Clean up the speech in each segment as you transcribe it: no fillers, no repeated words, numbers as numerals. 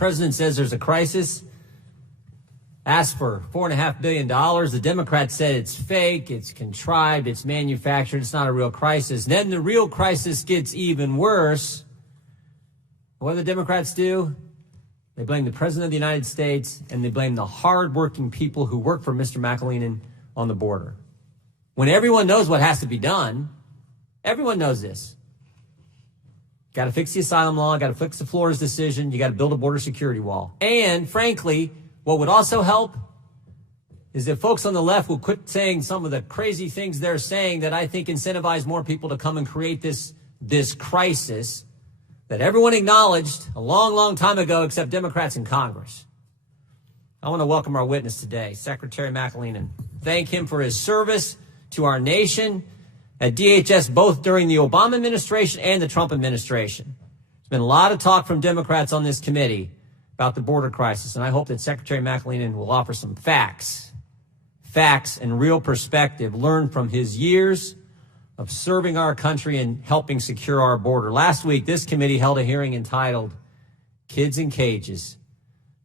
president says there's a crisis, asked for $4.5 billion. The Democrats said it's fake, it's contrived, it's manufactured, it's not a real crisis. Then the real crisis gets even worse. What do the Democrats do? They blame the President of the United States, and they blame the hardworking people who work for Mr. McAleenan on the border. When everyone knows what has to be done, everyone knows this. Got to fix the asylum law, got to fix the Flores decision, you got to build a border security wall. And frankly, what would also help is if folks on the left will quit saying some of the crazy things they're saying that I think incentivize more people to come and create this crisis that everyone acknowledged a long, long time ago except Democrats in Congress. I want to welcome our witness today, Secretary McAleenan. Thank him for his service to our nation at DHS, both during the Obama administration and the Trump administration. There's been a lot of talk from Democrats on this committee about the border crisis, and I hope that Secretary McAleenan will offer some facts and real perspective learned from his years of serving our country and helping secure our border. Last week, this committee held a hearing entitled Kids in Cages.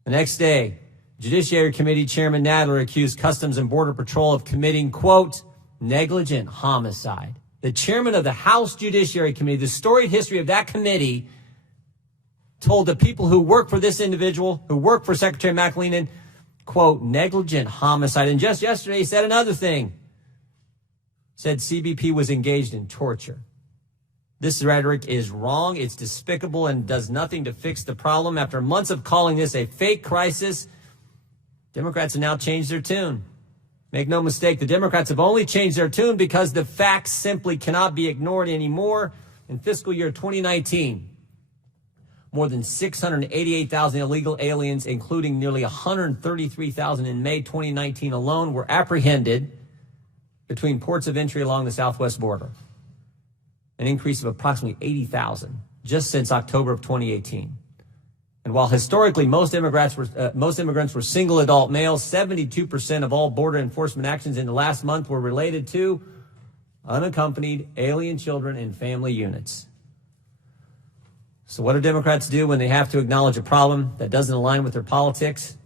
The next day, Judiciary Committee Chairman Nadler accused Customs and Border Patrol of committing, quote, negligent homicide. The chairman of the House Judiciary Committee, the storied history of that committee, told the people who work for this individual, who work for Secretary McAleenan, quote, negligent homicide. And just yesterday, he said another thing. Said CBP was engaged in torture. This rhetoric is wrong. It's despicable and does nothing to fix the problem. After months of calling this a fake crisis, Democrats have now changed their tune. Make no mistake, the Democrats have only changed their tune because the facts simply cannot be ignored anymore. In fiscal year 2019, more than 688,000 illegal aliens, including nearly 133,000 in May 2019 alone, were apprehended between ports of entry along the southwest border, an increase of approximately 80,000 just since October of 2018. And while historically most immigrants were single adult males, 72% of all border enforcement actions in the last month were related to unaccompanied alien children and family units. So what do Democrats do when they have to acknowledge a problem that doesn't align with their politics?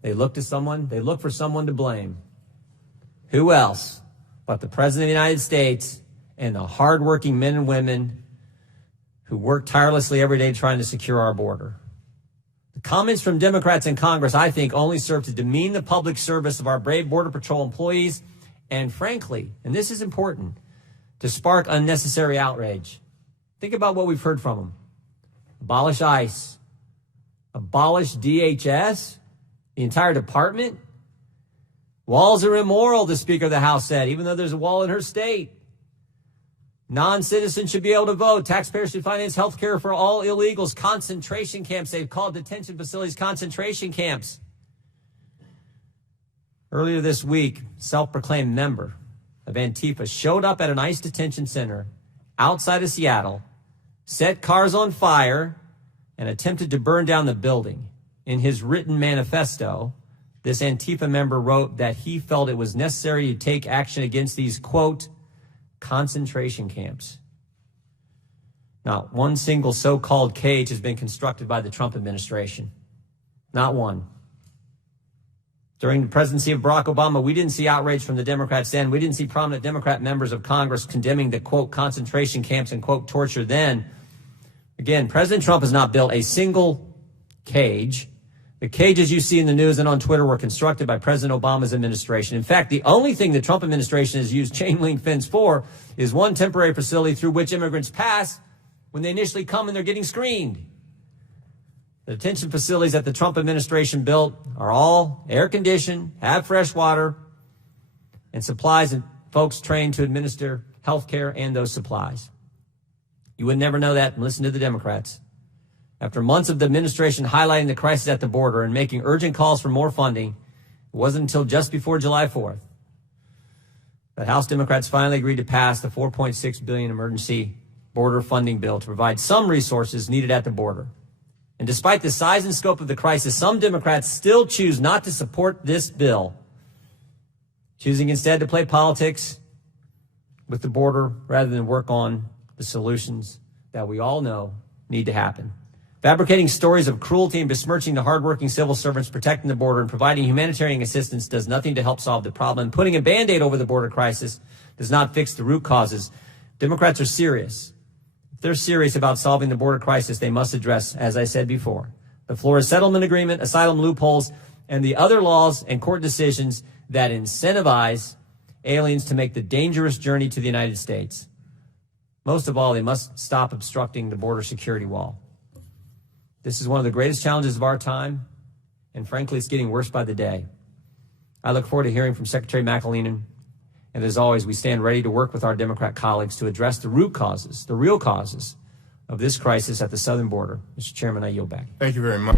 They look for someone to blame. Who else but the President of the United States and the hardworking men and women who work tirelessly every day trying to secure our border? The comments from Democrats in Congress, I think, only serve to demean the public service of our brave Border Patrol employees and, frankly, and this is important, to spark unnecessary outrage. Think about what we've heard from them. Abolish ICE. Abolish DHS. The entire department. Walls are immoral, the Speaker of the House said, even though there's a wall in her state. Non-citizens should be able to vote. Taxpayers should finance health care for all illegals. Concentration camps. They've called detention facilities concentration camps. Earlier this week, self-proclaimed member of Antifa showed up at an ICE detention center outside of Seattle, set cars on fire, and attempted to burn down the building. In his written manifesto, this Antifa member wrote that he felt it was necessary to take action against these, quote, concentration camps. Not one single so-called cage has been constructed by the Trump administration. Not one. During the presidency of Barack Obama, we didn't see outrage from the Democrats then. We didn't see prominent Democrat members of Congress condemning the, quote, concentration camps and, quote, torture then. Again, President Trump has not built a single cage. The cages you see in the news and on Twitter were constructed by President Obama's administration. In fact, the only thing the Trump administration has used chain link fence for is one temporary facility through which immigrants pass when they initially come and they're getting screened. The detention facilities that the Trump administration built are all air-conditioned, have fresh water, and supplies and folks trained to administer health care and those supplies. You would never know that and listen to the Democrats. After months of the administration highlighting the crisis at the border and making urgent calls for more funding, it wasn't until just before July 4th that House Democrats finally agreed to pass the $4.6 billion emergency border funding bill to provide some resources needed at the border. And despite the size and scope of the crisis, some Democrats still choose not to support this bill, choosing instead to play politics with the border rather than work on the solutions that we all know need to happen. Fabricating stories of cruelty and besmirching the hardworking civil servants protecting the border and providing humanitarian assistance does nothing to help solve the problem. Putting a Band-Aid over the border crisis does not fix the root causes. Democrats are serious. If they're serious about solving the border crisis, they must address, as I said before, the Florida Settlement Agreement, asylum loopholes, and the other laws and court decisions that incentivize aliens to make the dangerous journey to the United States. Most of all, they must stop obstructing the border security wall. This is one of the greatest challenges of our time, and frankly, it's getting worse by the day. I look forward to hearing from Secretary McAleenan, and as always, we stand ready to work with our Democrat colleagues to address the root causes, the real causes of this crisis at the southern border. Mr. Chairman, I yield back. Thank you very much.